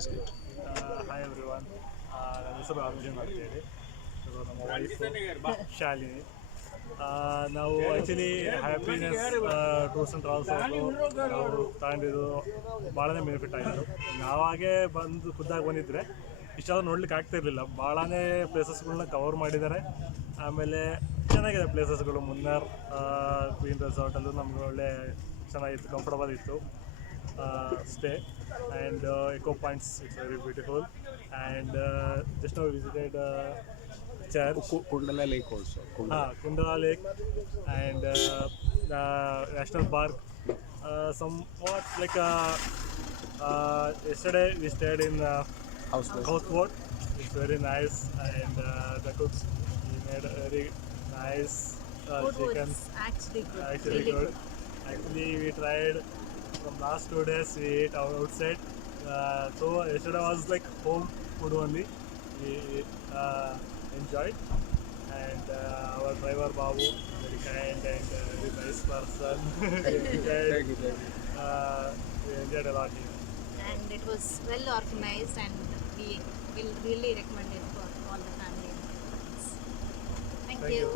Hi every one. ನನ್ನ ಹೆಸರು ಅರ್ಜುನ್ ಅಂತೇಳಿ. ಸೊ ನಮ್ಮ ವೈಫ್ ಶಾಲಿನಿ. ನಾವು actually happiness tours and travels ನಾವು ತಗೊಂಡಿದ್ದು ಭಾಳನೇ ಬೆನಿಫಿಟ್ ಆಯಿತು. ನಾವಾಗೇ ಖುದ್ದಾಗಿ ಬಂದಿದ್ದರೆ ಇಷ್ಟೆಲ್ಲ ನೋಡ್ಲಿಕ್ಕೆ ಆಗ್ತಿರ್ಲಿಲ್ಲ. ಭಾಳನೇ ಪ್ಲೇಸಸ್ಗಳನ್ನ ಕವರ್ ಮಾಡಿದ್ದಾರೆ. ಆಮೇಲೆ ಚೆನ್ನಾಗಿದೆ ಪ್ಲೇಸಸ್ಗಳು. ಮುನ್ನಾರ್ ಕ್ವೀನ್ ರೆಸಾರ್ಟಲ್ಲೂ ನಮ್ಗೆ ಒಳ್ಳೆ ಚೆನ್ನಾಗಿತ್ತು, ಕಂಫರ್ಟಬಲ್ ಇತ್ತು stay. And eco points, it's very beautiful. And just now we visited church, Kundala Lake also. Kundala Lake, and national park. Somewhat like yesterday we stayed in houseboat. It's very nice, and the cooks made a very nice chicken. Actually good. Actually really good. Actually we tried. From last 2 days we ate outside, so yesterday was like home food only. We enjoyed, and our driver Babu, very kind and very nice person. Thank you. We enjoyed a lot here. And it was well organized, and we will really recommend it for all the family and friends. Thank you.